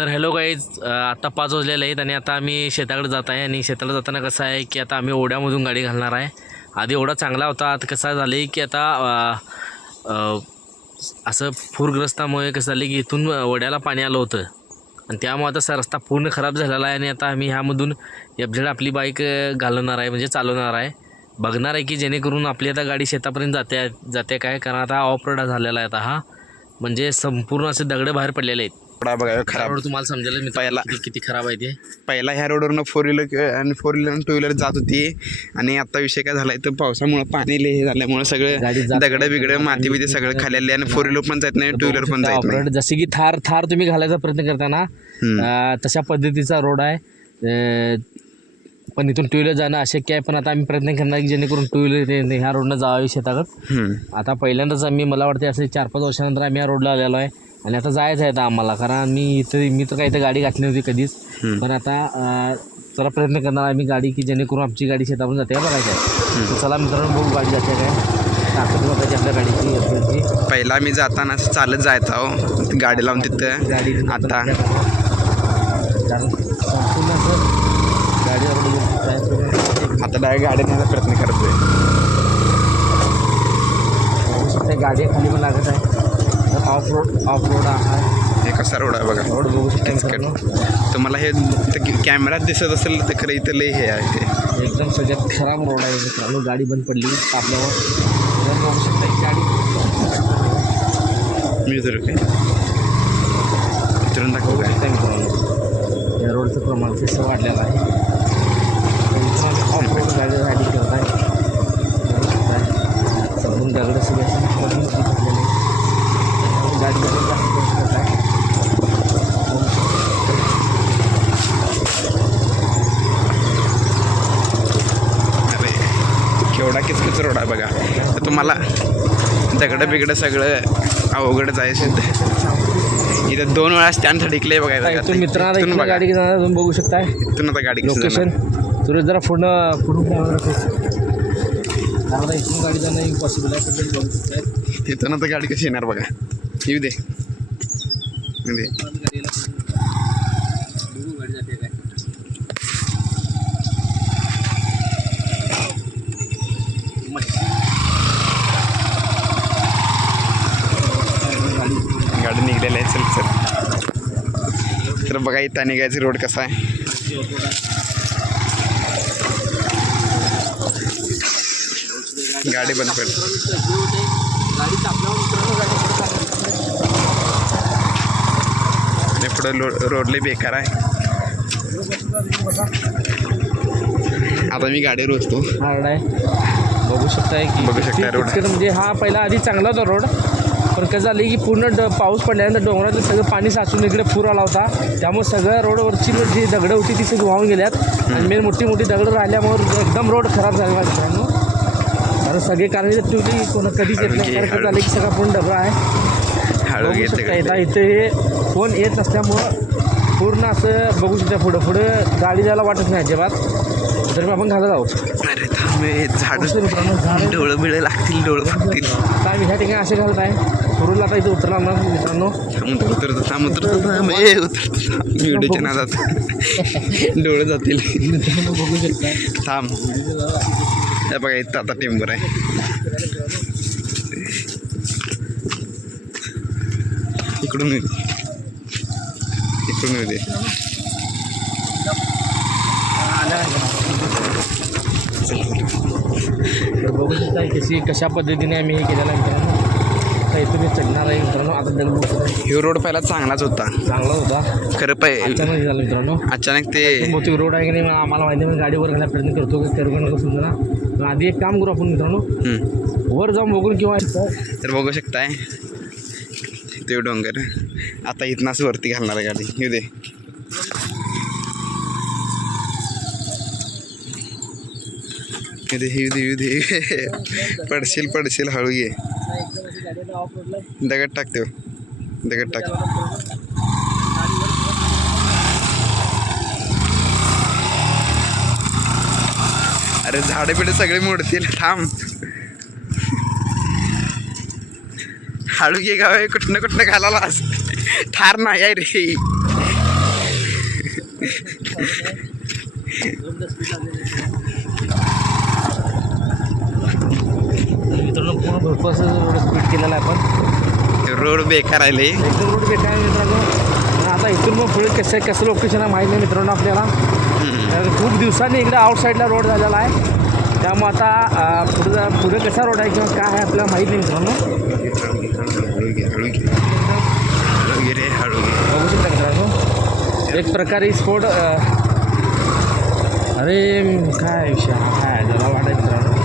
तर hello guys आत्ता पाच वाजलेले आहेत आणि आता आम्ही शेताकडे जात आहे आणि शेताला जाताना कसं आहे की आता आम्ही ओढ्यामधून गाडी घालणार आहे. आधी ओढा चांगला होता आता कसं झालं आहे की आता असं पूरग्रस्तामुळे कसं झालं की इथून ओढ्याला पाणी आलं होतं. आणि त्यामुळे आता स रस्ता पूर्ण खराब झालेला आहे आणि आता आम्ही ह्यामधून एफ झेड आपली बाईक घालवणार आहे म्हणजे चालवणार आहे. बघणार आहे की जेणेकरून आपली आता गाडी शेतापर्यंत जाते जाते काय? कारण आता ऑफ रोड झालेला आहे आता हा. म्हणजे संपूर्ण असे दगडं बाहेर पडलेले आहेत. थोडा बघा खराब. रोड तुम्हाला समजेल मी पहिला- किती खराब आहे ते. पहिला ह्या रोडवरनं फोर व्हीलर आणि फोर व्हीलर आणि टू व्हीलर जात होती. आणि आता विषय काय झाला तर पावसामुळे पाणी हे झाल्यामुळे सगळं दगड बिगड माती बिती सगळं खाली आले आणि फोर व्हीलर पण जात नाही टू व्हीलर पण जात नाही. जसे की थार थार तुम्ही घालायचा प्रयत्न करताना तशा पद्धतीचा रोड आहे. पण इथून टू व्हीलर जाणं अशक्य आहे पण आता आम्ही प्रयत्न करणार की जेणेकरून टू व्हीलर ह्या रोडनं जावे शेताकडे. आता पहिल्यांदाच आम्ही मला वाटते असे चार पाच वर्षानंतर आम्ही या रोडला आलेलो आहे. आणि आता जायचं आहे आता आम्हाला कारण मी इथं मी तर काही इथं गाडी घातली नव्हती कधीच. पण आता जरा प्रयत्न करणार आम्ही गाडी की जेणेकरून आमची गाडी शेताकडून जाते बघायचं आहे. तर चला मित्रांनो बघू गाडी जाते काय. पहिला मी जाताना असं चालत जायचं अहो गाडी लावून तिथं. गाडी आता. करून आता डायरेक्ट गाडी न्यायचा प्रयत्न करतोय. गाडी खाली पण लागत आहे. ऑफ रोड ऑफ रोड आहे. हे कसा रोड आहे बघा. रोड बघू शकता. तुम्हाला हे कॅमेरात दिसत असेल तर खरं इथं लय हे आहे ते. एकदम सगळ्यात खराब रोड आहे. मित्रांनो गाडी बंद पडली. आपल्यावर बघू शकता गाडी मी जर काय? उतरून दाखवू काय? या रोडचं प्रमाण कसं वाढलेलं आहे ऑफ रोड गाडी गाडी करत आहे बघू शकताय. समोरून दगड सगळे असे मोठी मोठी भरलेले आहेत. त्यामुळे गाडी जरा जास्त करत आहे बघू शकता. अरे केवढा किचकिच रोड आहे बघा तर तुम्हाला दगडं बिगडं सगळं अवघडच आहे सिद्ध. इथं दोन वेळा स्टँड थडिकले बघा आता बघा. इथून मित्रांना गाडी बघू शकताय. इथून आता गाडी लोकेशन? सुरेश जरा पुढं पुढून जाणार इथून गाडी जाणं इम्पॉसिबल आहे. पण बघू शकताय. इथून आता गाडी कशी येणार बघा. येऊ दे. येऊ दे बघू गाडी जाते काय गाडी निघलेली आहे. चल चल. तर बघा इथं निघायचं रोड कसा आहे. गाडी बंद पड गाडी तापल्यावर मित्रांनो गाडी आणि पुढं लो रोडले बेकार आहे. आता मी गाडीवर बसतो हार्ड आहे. बघू शकताय की. बघू शकताय किती रोड. म्हणजे हा पहिला आधी चांगला होता रोड. पण कसं झालं की पूर्ण ड पाऊस पडल्यानंतर डोंगरातलं सगळं पाणी साचून इकडे पूर आला होता. त्यामुळे सगळ्या रोडवरची जी दगडं होती ती सगळी वाहून गेल्यात. आणि मेन मोठी मोठी दगडं राहिल्यामुळे एकदम रोड खराब आहे मित्रांनो. कारण सगळे कारण टुली कोण कधीच येत नाही. सारखं झालं की सगळा पूर्ण डबा आहे. शकता इथं हे कोण येत नसल्यामुळं पूर्ण असं बघू शकता पुढं. पुढं गाडी जायला वाटत नाही अजिबात. तर मग आपण घालत आहोत. अरे थांब हे झाड डोळं बिळं लागतील डोळं लागतील आता आम्ही ह्या ठिकाणी असे घालत आहे सुरूला आता इथं उतरला ना मित्रांनो. थांब उतरतो थांब उतरतो थांब. ए उतरतो थांब. मी व्हिडिओच्या नादात. डोळं जातील. बघू शकता. थांब. बघा इथं आता टेंबर आहे. इकडून. इकडून येऊ तर बघू शकता कशी कशा पद्धतीने आम्ही हे केलेलं आहे इथं मी चढणार आहे मित्रांनो. आता दगड हे रोड पहिला चांगलाच होता. चांगला होता. खरं पहि अचानक झालं मित्रांनो. अचानक ते बहुतेक रोड आहे की नाही आम्हाला माहिती नाही गाडीवर घालायला प्रयत्न करतो की करू नको समजा आधी एक काम करू आपण मित्रांनो. वर जाऊन बघून किंवा तर बघू शकताय. ते डोंगर. आता इथनाच वरती घालणार आहे गाडी. येऊ दे. दे येऊ दे दे. पडशील पडशील हळू ये. दगड टाकते दगड टाक. अरे झाडे बिडे सगळे मोडतील. थांब. हळू घे गाव कुठनं कुठनं घालायला ठार नाही आहे रे. मित्रांनो पूर्ण भरपूर असं रोड स्पीड केलेला आहे आपण. रोड बेकार आले एकदम रोड बेकार आहे मित्रांनो. आता इथून मग पुढे कसं कसं लोकेशन आहे माहीत नाही मित्रांनो आपल्याला. तर खूप दिवसांनी इकडे आउटसाईडला रोड झालेला आहे. त्यामुळे आता पुढे पुढे कसा रोड आहे किंवा काय आहे आपल्याला माहीत नाही मित्रांनो. बघू शकता मित्रांनो. एक प्रकारे स्पोर्ट अरे काय विषय हा काय जरा वाटाय मित्रांनो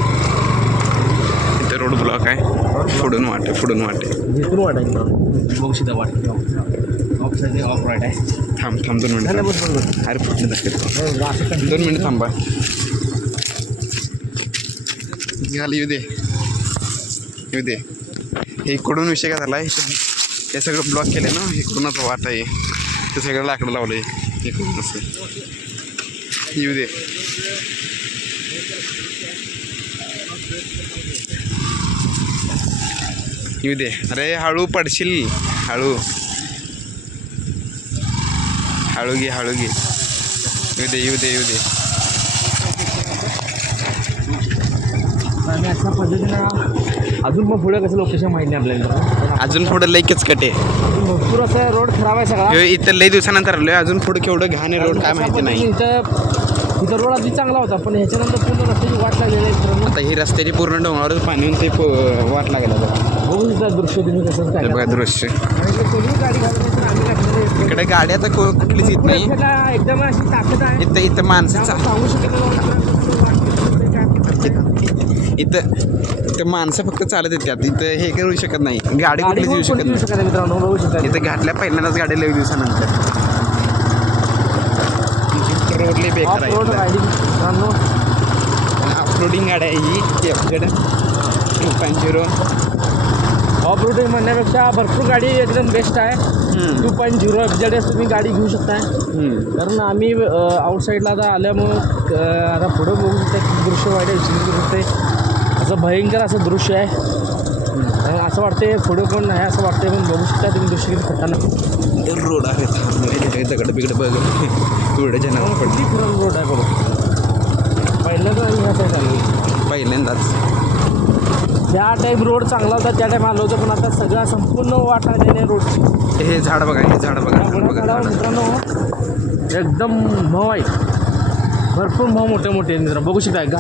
ब्लॉक आहे फुडून वाटे फुडून वाटे. इथून वाटाय मित्रांनो बघू शकता वाटत ऑफ साईड ऑफ राईट आहे. थांब थांब दोन झालं मिनिट अरे फुटलं कंटिन्यू. दोन मिनिट थांबा. झालं येऊ दे. येऊ दे. हे इकडून विषय काय झाला हे सगळं ब्लॉक केलं ना? इकडूनच वाट आहे. ते सगळं लाकडं लावलं आहे इकडून असं. येऊ दे. येऊ दे. अरे हळू पडशील. हळू. हळू घे हळू घे. येऊ दे येऊ दे येऊ दे. आणि अशा पद्धतीनं अजून मग पुढे कसं लोकेशन माहिती नाही आपल्याला. अजून पुढं लई कचकटे अजून भरपूर असं रोड खराब आहे सगळा. इथं लई दिवसानंतर आलोय अजून पुढे केवढं घाण आहे रोड काय माहिती नाही. इथं इथं रोड आधी चांगला होता पण ह्याच्यानंतर पूर्ण रस्त्याची वाट लागलेली आहे. आता ही रस्त्याची पूर्ण डोंगरावर पाणी येऊन ते प- वाट लागेल आता. दृश्य तुम्ही कसं काय बघा दृश्य. इकडे गाडी को- कुठलीच येत नाही. रस्त्याला एकदम अशी ताकद आहे. इथं इथं माणसं सांगू शकत इथं इथं माणसं फक्त चालत येतात इथं हे करू शकत नाही. गाडी कुठलीच येऊ शकत नाही. शकत मित्रांनो बघू शकता. इथं घातल्या पहिल्यांदाच गाडी लई दिवसानंतर. रोड लई बेकार ऑफ आहे गाडी आहे ही. FZ point zero off roading म्हणण्यापेक्षा भरपूर गाडी एकदम बेस्ट आहे. Two point zero F Z S तुम्ही गाडी घेऊ शकताय. कारण आम्ही आउटसाईडला आता आल्यामुळं आता पुढं बघू शकता दृश्य वाईट आहे विचित्र दिसते असं भयंकर असं दृश्य आहे. असं वाटते पुढे कोण नाही असं वाटते पण बघू शकता तुम्ही दृश्य किती खतरनाक रोड आहे. दगड बिगड बघ. एवढं जनावर पडली. रोड आहे बघा. पहिल्यांदा आम्ही ह्या साईड आलो. पहिल्यांदाच. त्या टाईप रोड चांगला होता त्या टाईम आलो होतं. पण आता सगळा संपूर्ण वाट आलेली रोडची हे झाड बघा हे झाड बघा. मित्रांनो. एकदम मऊ आहे. भरपूर मऊ मोठे मोठे मित्रांनो. बघू शकता आणि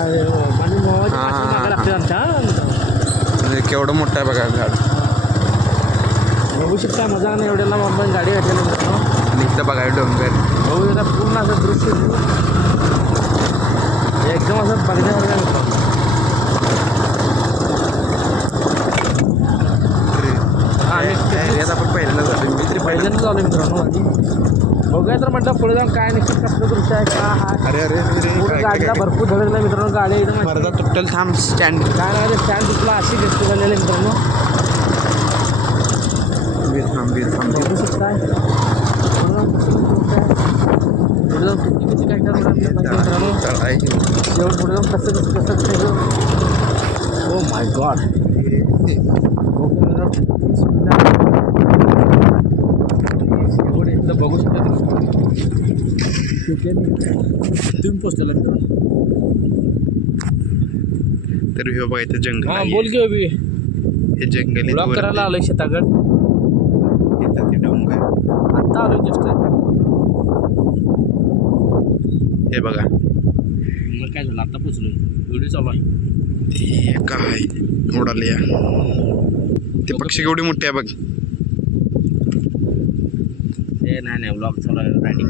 आमच्या. हे केवढं मोठं आहे बघा झाड. बघू शकता मजा नाही एवढ्याला मग आपण गाडी मित्रांनो. आणि इथं बघा डोंगर. बघू शकता पूर्ण असं दृश्य. एकदम असं बघण्यासारखं आहे मित्रांनो हा, हे- आणि हे- यात आपण पहिल्यांदा झालो मी तरी पहिल्यांदा पहिल्यांदा झालं मित्रांनो आधी बघूया तर म्हटलं पुढे जाऊन काय नक्की कसलं दृश्य आहे का हा अरे अरे पुढे गाडीला भरपूर धडकलं मित्रांनो गाडी एकदम तुटल थांब स्टँड काय नाही स्टँड तुला अशी दिसत झालेली मित्रांनो थांब बीर थांब बघू शकताय पुढे जाऊन किती किती काय आहे मित्रांनो पुढे जाऊन कसं कसं कसं कसं ओ माय गॉड बघू शकता तुम्ही. पोचलेला तर हे बघा इथं जंगल हा. बोल की बी हे जंगल ब्लॉक करायला आलोय शेताकड. इथं ते डोंगर. आत्ता आलोय जस्ट हे बघा. मग काय झालं? आता पोचलो व्हिडिओ चालू आहे. ते काय? उडाले ते पक्षी केवढी मोठी आहे बघ. हे नाही नाही ब्लॉग चालू आहे रायडिंग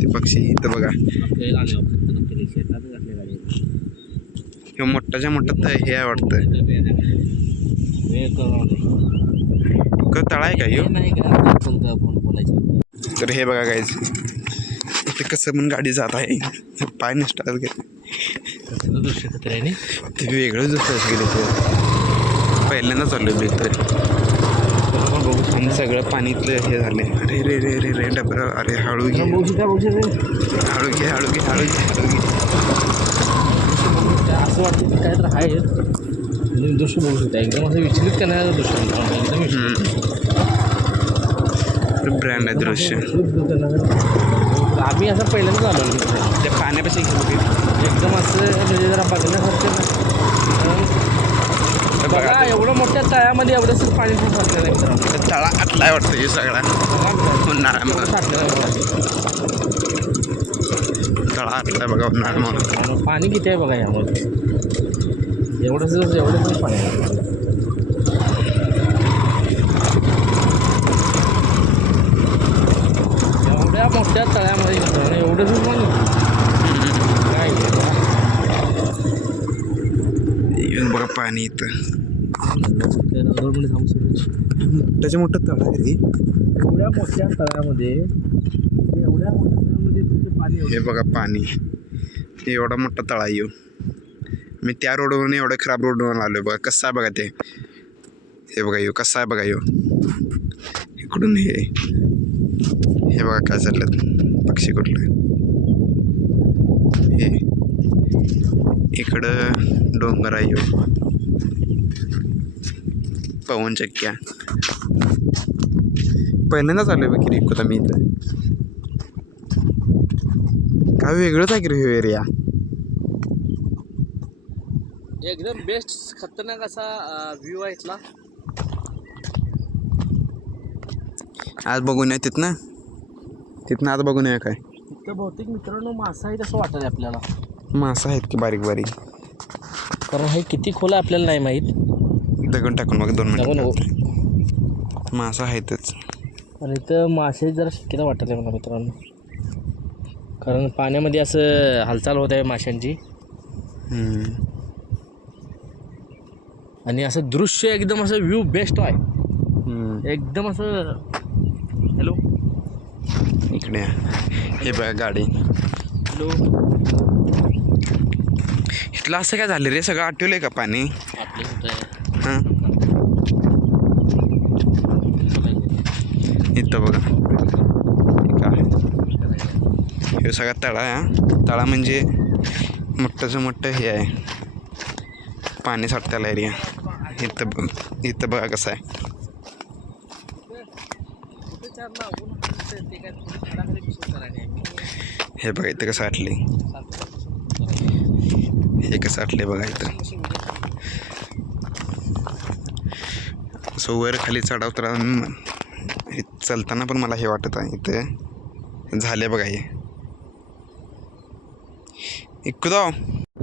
ते पक्षी इथं बघा. आपल्याला आले नक्की शेतात घातले गाडी. हे मोठाच्या मोठं हे आहे वाटतं. तळ आहे का ह्यो? नाही का? फोन फोन बोलायचे तर हे बघा गाईज ते कसं म्हणून गाडी जात आहे. पाय नसतात कसलं दृश्य आहे ते वेगळंच दिसतं गेले ते? पहिल्यांदा चाललो तर आणि सगळं पाणीतलं हे झाले अरे रे रे रे रे डबर. अरे हळू घे. बघू बघू हळू घे हळू घे हळू घे हळू घे. असं वाटतं की काय तर आहे दृश्य बघू शकता. एकदम असं विचलित करण्याचं दृश्य. एकदम. ब्रँड आहे दृश्य. आम्ही असं पहिल्यांदाच आलो त्या पाण्यापाशी गेलो एकदम असं म्हणजे जरा बघण्यासारखं बघा एवढं मोठ्या तळ्यामध्ये एवढंच पाणी आहे. ते तळा आटलाय वाटतं हे सगळा. आहे तळा आटलाय बघा उन्हाळ्यामुळं आणि पाणी किती आहे बघा यामध्ये? एवढंच एवढंच पाणी आहे. एवढ्या मोठ्या तळ्यामध्ये मित्रांनो एवढंच पाणी काय येऊन बघा पाणी सुरू त्याच्या मोठं तळा आहे रे एवढ्या मोठ्या तळ्यामध्ये एवढ्या मोठ्या तळ्यामध्ये तुमचे पाणी हे बघा पाणी. हे एवढा मोठा तळा येऊ मी त्या रोडवरून एवढ्या खराब रोडवरून आलो बघा. कसं आहे बघा ते. हे बघा येऊ कसं आहे बघा येऊ इकडून हे. हे बघा काय चाललं पक्षी कुठलं. हे. इकडं डोंगर आहे येऊ पवन चक्क्या पहिल्यांदाच आलोय बघ की रिकुता मी इथं. काय वेगळंच आहे की रे एरिया एकदम बेस्ट खतरनाक असा व्ह्यू आहे इथला. आज बघून या तिथनं. तिथनं आज बघून या काय. तिथं बहुतेक मित्रांनो मासा आहे असं वाटत आहे आपल्याला. मासा आहेत की बारीक बारीक. कारण हे किती खोल आहे आपल्याला नाही माहीत. दगड टाकून बघ दोन मिनिट मासा आहेतच. आणि इथं मासे जरा शक्यता वाटत आहे मला मित्रांनो. कारण पाण्यामध्ये असं हालचाल होत आहे माशांची. आणि असं दृश्य एकदम असं व्ह्यू बेस्ट आहे. एकदम असं हॅलो इकडे. हे बघा गाडी. हॅलो इथलं असं काय झालं रे? सगळं आठवलंय का पाणी? आहे हां इथं बघा. हे हे सगळा तळा आहे तळा म्हणजे मोठंचं मोठं हे आहे. पाणी साठताला एरिया इथं बघ इथं बघा कसं आहे. हे बघा इथं कसं आटले हे कसं आटले बघा इथं. सो वर खाली चढाव हे चालताना पण मला हे वाटत आहे इथं. झाले बघा हे. इकडं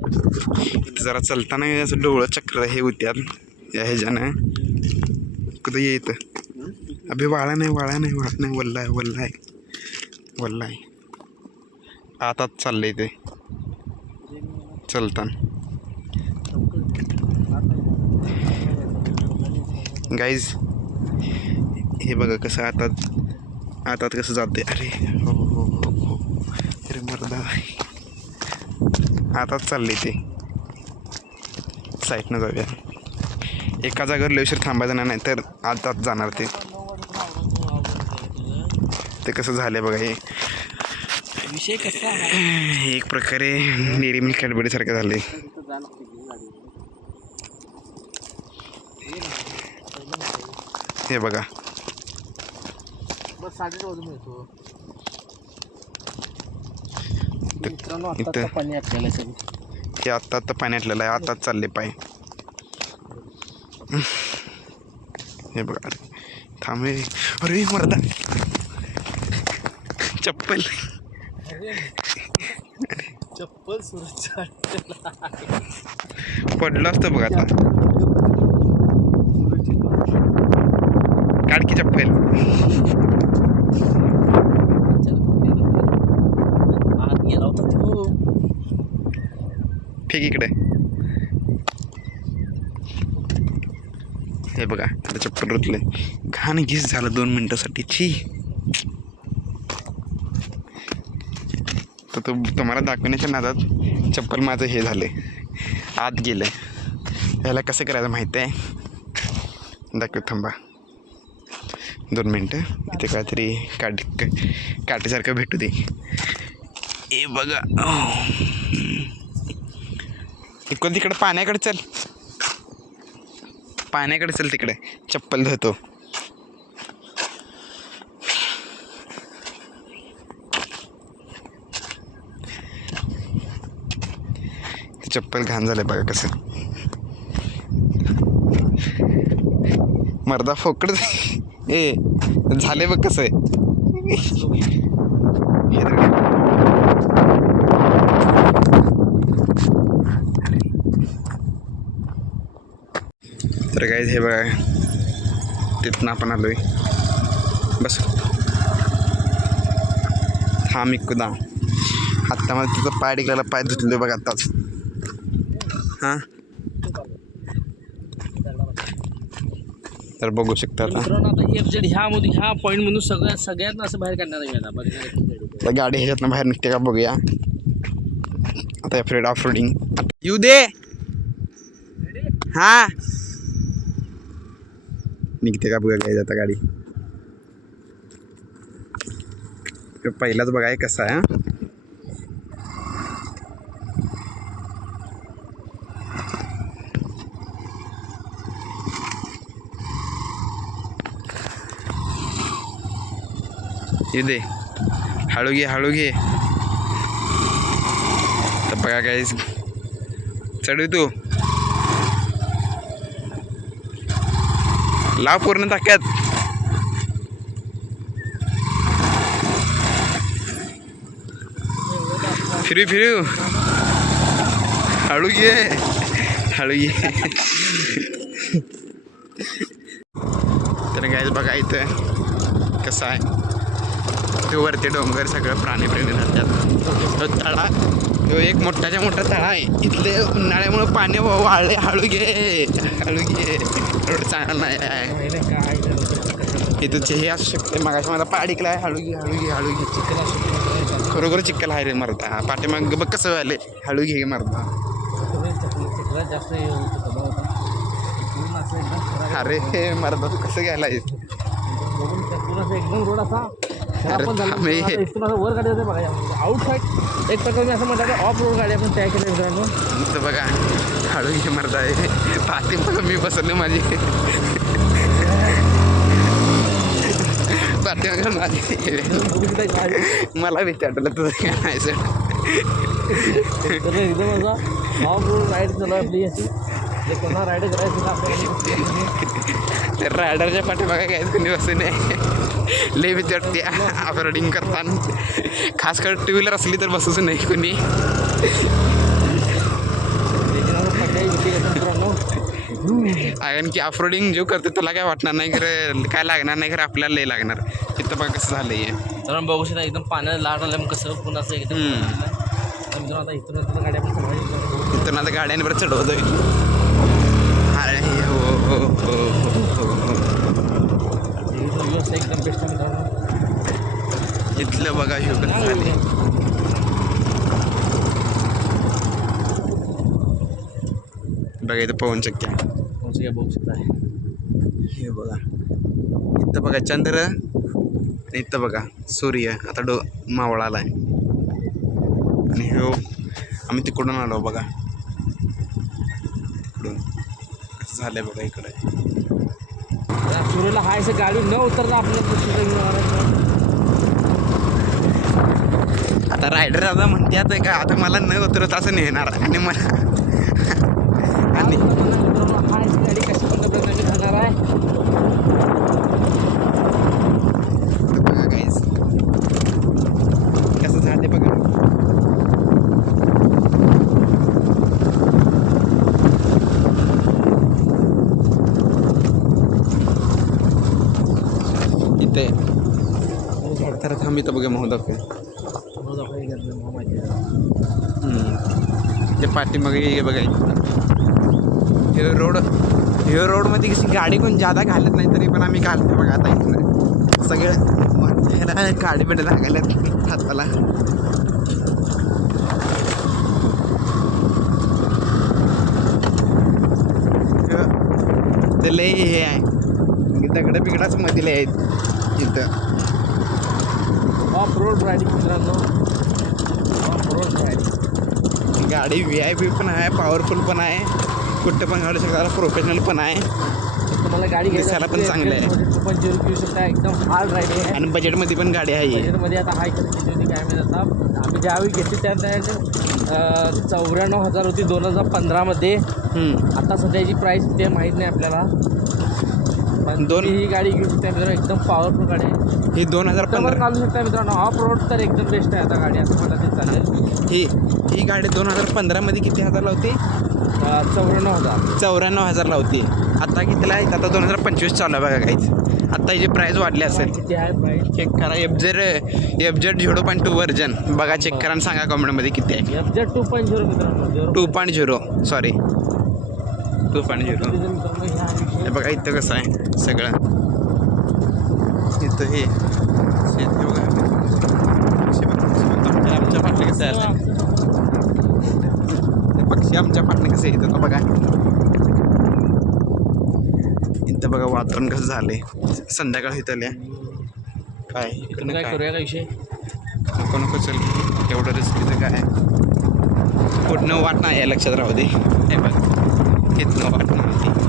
इथं जरा चालताना असं डोळं चक्र हे होत्यात या ह्याच्यानं. कुठं ये इथं. अभि वाळा नाही वाळा नाही वाळा नाही वल्ला आहे वल्ला आहे वल्ला आहे आतात चाललंय ते. चलताना. गाईज हे बघा कसं आतात आतात कसं जाते अरे हो हो हो हो. अरे मर्दा. आतात चालले ते. साईडनं जाऊया. एका जागेवर लवशीर थांबायचं नाही तर आतात जाणार ते. ते कसं झालं बघा हे. विषय कसा आहे? एक प्रकारे डेअरी मिल्क कॅडबरीसारखं झाले हे बघा. इथं- पाणी हे आत्ता आत्ता पाण्यातलेलं आहे. आताच चालले पाय. हे बघा. अरे थांब. अरे मरदा. चप्पल. चप्पल सुरक्षा पडलं असतं बघा आता. काढ की चप्पल. आत गेला होता इकडे. हे बघा आता चप्पल रुतले. घाण घीस झालं दोन मिनिटासाठी. छी. तर तो तुम्हाला दाखवण्याच्या नादात चप्पल माझं हे झाले. आत गेलं ह्याला कसं करायचं माहिती आहे? दाखव थांबा. दोन मिनटं. इथे काहीतरी काट काटेसारखं भेटू दे. ए बघा. इकडं तिकडं पाण्याकडे चल. पाण्याकडे चल तिकडे. चप्पल धुतो चप्पल घाण झालं बघा कसं. मर्दा फोकड ए झाले बघ कसं आहे. तर काय? हे बघा. तिथनं आपण आलो आहे बस. हा मी कुदा आत्ता मला तिथं पाय टिकलेला पाय धुतलो बघा आत्ताच. हां? तर बघू शकता मित्रांनो आता जेड ह्या मधून ह्या पॉईंट मधून सगळ्यात सगळ्यात असं बाहेर काढणार आहे आता. आहे. आता गाडी ह्याच्यातनं बाहेर निघते का बघूया. आता फ्रेड ऑफ रोडिंग येऊ दे. हा. निघते का बघूया गाडी आता गाडी. पहिलाच बघाय कसा आहे दे हळू घे हळू घे तर बघा काय चढू तू लाव पूर्ण ताक्यात फिरू फिरू हळू घे हळू घे तर काय बघा इथं कसं आहे ते वरती डोंगर सगळं प्राणी प्रेमी राहतात तो तळा तो एक मोठाच्या मोठा तळा आहे. इथले उन्हाळ्यामुळे पाणी वाळले. हळू घे हळू घे. रोड चांगला नाही आहे. इथं हे असू शकते. मगाशी मला पाडिकला आहे. हळू घे हळू घे हळू घे. खरोखर चिक्कल आहे रे मरता पाठीमाग बघ कसं व्हायले हळू घे मरता अरे हे मरता तू कसं घ्यायला आहे? एकदम रोड असा थांब हे. वर गाडी जाते बघा. आउट साईड एक प्रकारे मी असं म्हणतात ऑफ रोड गाडी आपण तयार केली मित्रांनो. इथं बघा हळू घे मरता आहे पाठीमाग मी बसवले माझी. माझी तुम्ही तिथे गाडी मला वाटलं तुझं काय नाही सर एकदम असा ऑफ रोड राईड चालू आहे आपली अशी कोणा राईड करायची रायडरच्या पाठीमागे काहीच कोणी बसून नाही लई भीती वाटते. ऑफरोडिंग करताना. खास कर टू व्हीलर असली तर बसूच नाही कोणी. कारण की ऑफरोडिंग जो करते त्याला काय वाटणार नाही खरं काय लागणार नाही खरं आपल्याला लई लागणार. तिथं बघा कसं झालं आहे तर बघू शकता एकदम पाण्याला लाट आल्या मग कसं पुन्हा असं एकदम आता इथून इथून गाडी आपण सगळ्या इथून आता गाड्यांवर चढवतोय. अरे हो हो हो हो. एकदम बेस्ट आहे मित्रांनो. इथलं बघा ह्यो कसं झाले बघा इथं पवन चक्क्या काय बघू शकता हे बघा. इथं बघा चंद्र आणि इथं बघा सूर्य. आता डो मावळा आलाय. आणि हो आम्ही तिकडून आलो बघा. इकडून. कसं झालंय बघा इकडे. सुरूला हाय असं गाडी न उतरता आपल्या पुढचं आता रायडर आता म्हणते आता का आता मला न उतरत असं नेणार आणि मला आणि मित्रांनो, हाय अशी गाडी कशी पण प्रयत्न घालणार आहे बघा guys. कसं झाले बघा इथे तर थांब इथं बघा मोहदक. आहे. रोज ते पाठीमागे हे बघा हे रोड हे रोडमध्ये कशी गाडी कोण जादा घालत नाही तरी पण आम्ही घालतो बघा आता इथं सगळं गाडी बिडे लागायला हाताला. ते लय हे आहे. दगडं बिगडाच मधील आहेत. इथं. ऑफ रोड रायडिंग मित्रांनो. ऑफ रोड रायडिंग गाडी व्ही आय पी पण आहे पॉवरफुल पण आहे. कुठं पण घालू शकता प्रोफेशनल पण आहे. तुम्हाला गाडी दिसायला पण चांगलं आहे. पॉईंट झिरो घेऊ शकता एकदम हार्ड रायडिंग आहे. आणि बजेटमध्ये पण गाडी आहे. बजेटमध्ये आता हाय किती काय माहिती आता. आम्ही ज्यावेळी घेतली त्या चौऱ्याण्णव हजार होती दोन हजार पंधरामध्ये. आता सध्याची प्राईस ते माहीत नाही आपल्याला. पण दोन- ही गाडी घेऊ शकता मित्रांनो एकदम पॉवरफुल गाडी आहे. ही दोन हजार पंधरा चालू शकता मित्रांनो. ऑफ रोड तर एकदम बेस्ट आहे आता गाडी. असं मला ते चालेल. ही ही गाडी दोन हजार पंधरामध्ये किती हजारला होती अं, चौऱ्याण्णव हजार. चौऱ्याण्णव हजारला होती आता कितीला आहे? आता दोन हजार पंचवीस चालू आहे बघा काहीच आता हिची प्राईस वाढली असेल. किती आहे प्राईस चेक करा. F Z F Z zero point two version बघा चेक करा आणि सांगा कमेंटमध्ये किती आहे. F Z two point zero मित्रांनो. Zero two point zero sorry two point zero मित्रांनो. हे बघा इथं कसं आहे सगळं. इथं हे शेत हे बघा आमच्या पाटणे कसं आहे हे पक्षी आमच्या पाटणे कसं इथं? बघा. इथं बघा वातावरण कसं झालंय. संध्याकाळ इथल्या काय इकडनं काय करूया का विषय? नको नको चल. एवढं रिस्कीचं काय कुठनं वाट नाही आहे लक्षात राहू दे. हे बघ इथनं वाट नव्हती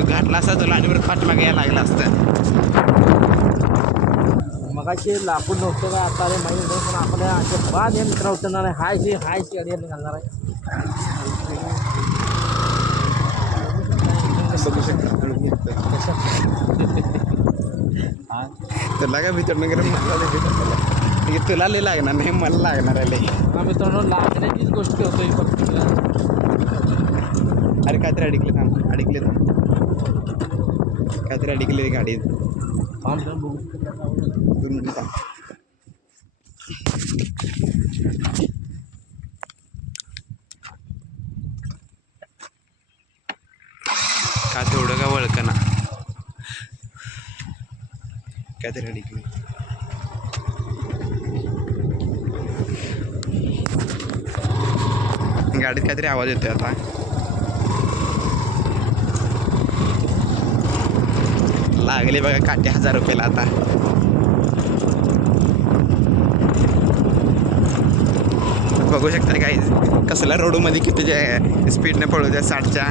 तू घातला असता तुला आणि बरं पाठमागे यायला लागला असतं मगाशी लाकूड नव्हतं का आता माहिती नाही पण आपल्या असे बाद हे मित्र उतरणार आहे हायची हायची गाडी यांनी घालणार आहे. तुला काय भीतर भीतर तुला. हे लय लागणार नाही मला लागणार आहे लय हा मित्रांनो लागण्याचीच गोष्ट होतोय फक्त तुला. अरे काहीतरी अडकले थांब अडकले थांब काहीतरी अडकले गाडीत मित्रांनो बघू. शकता. दोन मिनिटं थांब. का तेवढं का वळकना काहीतरी अडकले गाडीत काहीतरी आवाज येतोय आता. लागले बघा काटे हजार रुपयाला आता. बघू शकता काही कसला रोडमध्ये किती जे स्पीडने पळू द्या साठच्या.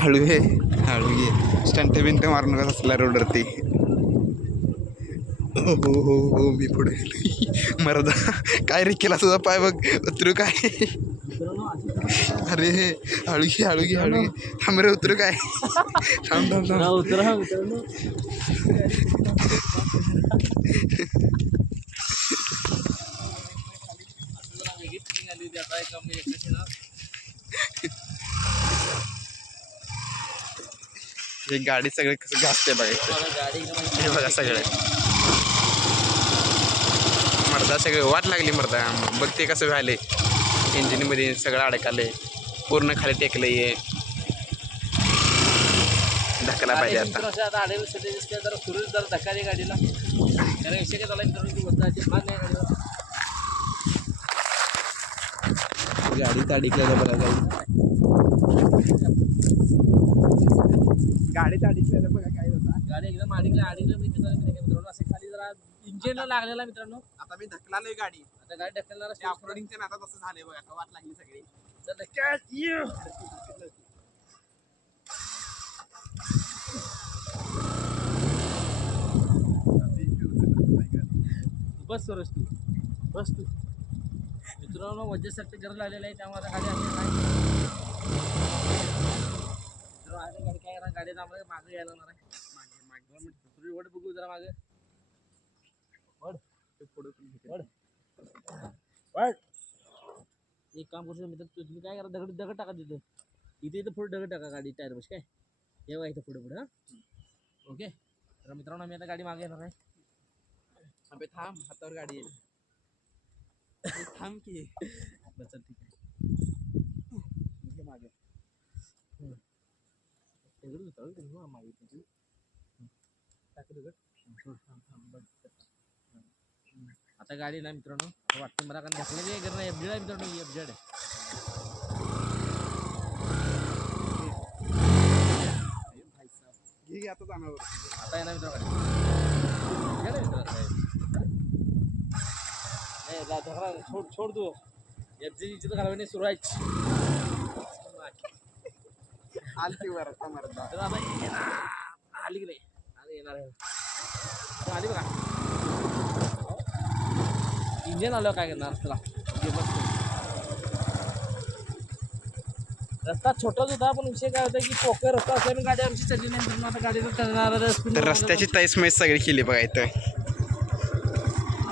हळू हे हळू घे स्टंट बिंट मारू नका असला रोडवरती हो, हो हो हो मी पुढे. मरदा काय रे केला तुझा पाय बघ उतरू काय? अरे हळू घे हळू घे हळू घे थांब रे उतरू काय? थांब थांब थांब. उतरा. हे गाडी सगळं कसं घासते बघा मला गाडी एकदम अशी हे बघा सगळं. मर्दा सगळं वाट लागली मर्दा. बघ ते कसं व्हायले इंजिनमध्ये सगळं अडकाले. पूर्ण खाली टेकलं ये ढकला पाहिजे गाडी आता गाडीला. कारण विषय काय झाला मित्रांनो ती बसता अशी भान नाही गाडीवर गाडीत अडकलेलं बघा बघा काय होता गाडी एकदम अडकल्या अडकल्या मी मित्रांनो. असे खाली जरा इंजिनला लागलेला मित्रांनो. आता मी ढकलालोय गाडी. आता गाडी ढकलणार ऑफरोडिंगच्या नादात असं झालंय बघा आता वाट लागली सगळी. बस सुरेश तू बस तू. मित्रांनो वजेसाठी गरज लागलेलं आहे त्यामुळे आता गाडी नाही. आता गाडी काय करणार? गाडी आम्हाला मागे यायला लागणार आहे. मागे मागे. मिनिट तुम्ही वड बघू जरा मागे. एक काम करू शकतो मित्र तू- तुम्ही काय करा दगड दगड टाका तिथं. इथे इथं पुढे दगड टाका गाडी टायर बस काय? बघा इथं पुढे पुढे हां. ओके? तर मित्रांनो आम्ही आता गाडी मागे येणार आहे. अबे थांब हातावर गाडी येईल थांब की. बरं, चल ठीक आहे. मागे. दगड उचल तुम्ही हो, मागे तुझी टाक दगड हं, सोड, थांब, थांब, बस, बस. हं. आता गाडी ना मित्रांनो. वाटतं मला कारण ढकलायची गरज नाही एफ आहे मित्रांनो एफ जेड आहे. आता जाणार. आता ना मित्र. नाही सोड सोड तू. एफ जी घालवणे सुरू आहे. मरता येणार. आली की नाही? आता येणार आली बघा. इंजिन आलं काय करणार? चला ये बस तू. रस्ता छोटाच होता पण विषय काय होता की पोकर रस्ता असल्याने गाडी आमची चढली नाही. म्हणून आता गाडीचं करणार तर रस्त्याची तैस मैस सगळी केली बघा इथं.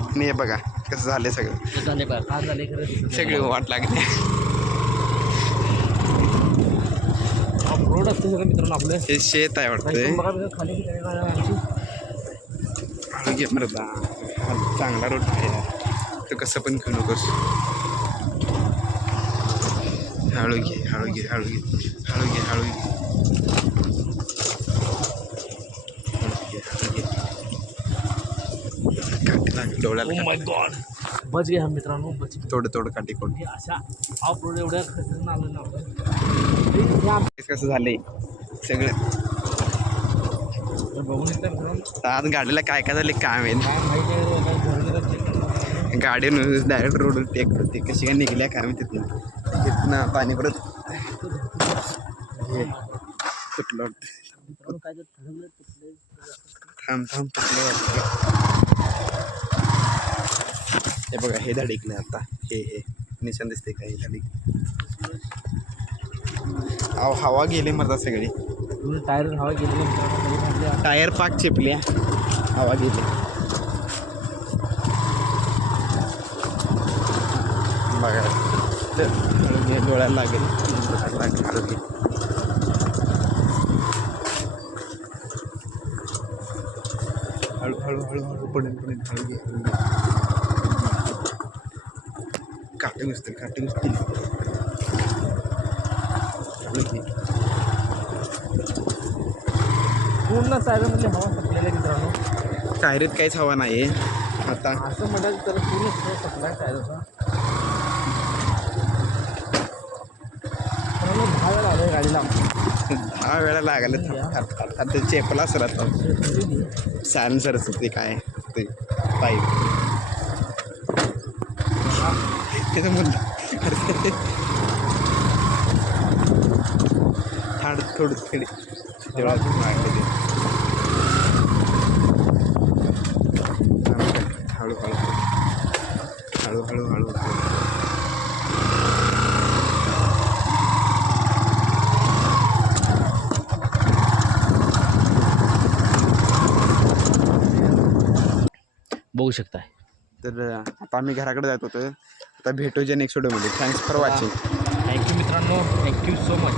आणि हे बघा कसं झालंय सगळं. झाले बघा काय झाले खरं नाही. सगळी वाट लागली. रोड असते सगळं मित्रांनो आपलं. हे शेत आहे बघा खाली चांगला रोड आहे. तू कसं पण घेऊ नकोस हळू घे हळू घे हळू घे हळू घे हळू घे. काठी डोळ्याला Oh. बच घ्या मित्रांनो बच थोडं थोडं काठी कोण अशा एवढ्या खतरनाक आलं कसं झालंय? सगळं. बघून आज गाडीला काय काय झाले काय माहीत काय माहिती आहे आता घरून येतात check करणार. गाडी डायरेक्ट रोडवर टेक होते. कशी काय निघल्या काय माहिती तिथनं. तिथनं पाणी परत हे तुटलं. थांब थांब तुटलं हे बघा हे धडिकलं आता. हे हे. निशाण दिसते का हे धडिक अहो हवा गेली मरता सगळी. टायर हवा गेली. टायर पाक चिपल्या. हवा गेली. बघा तर हळू घे, डोळ्याला लागेल लागेल, हळू घे. हळू हळू हळू हळू पडेल पडेल हळू घे हळू काटे घुसतील काटे घुसतील हळू घे पूर्ण टायरमध्ये हवा संपलेली मित्रांनो टायरीत काहीच हवा नाही आता असं म्हणाल तर पूर्ण सप्लाय टायरचा मित्रांनो, आलोय गाडीला दहा वेळा लागलं. आता ते चेपला असेल आता. सॅन्सरचं ते काय? ते पाईप. ते तर म्हणलं थाड थोडं थोडी. तेवढा मागलं ते हळू हळू हळू हळू हळू हळू बघू शकताय. तर आता आम्ही घराकडे जात होतो. आता भेटूया नेक्स्ट व्हिडिओमध्ये thanks for watching thank you मित्रांनो. Thank you so much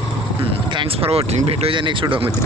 thanks for watching भेटूया नेक्स्ट व्हिडिओमध्ये